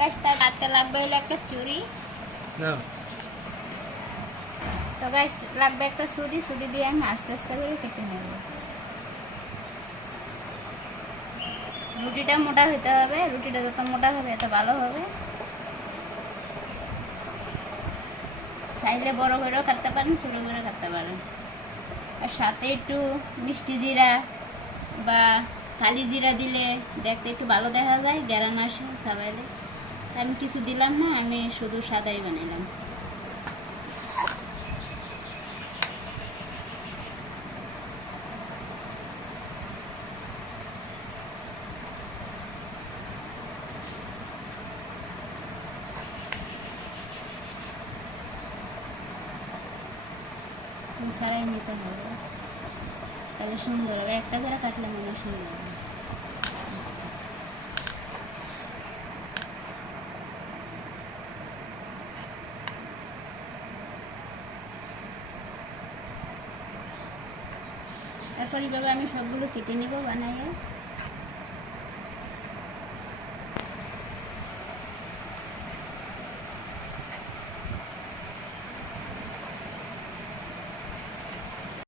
গাছ তার হাতে লাগবে হলো একটা না। তো গাছ লাগবে একটা ছুরি ছুরি দিয়ে আমি আস্তে আস্তে করে কেটে নেব। রুটিটা মোটা হতে হবে রুটিটা যত মোটা হবে এত ভালো হবে। চাইলে বড় করেও কাটতে পারেন ছোটো করে কাটতে পারেন। আর সাথে একটু মিষ্টি জিরা বা কালি জিরা দিলে দেখতে একটু ভালো দেখা যায় গ্যারান আসে সাবাইলে আমি কিছু দিলাম না, আমি শুধু সাদাই বানাইলাম। সারাই নিতে হবে। তাহলে সুন্দর হবে। একটা করে কাটলে মনে সুন্দর হবে। তারপর আমি সবগুলো কেটে নেব বানাইয়ে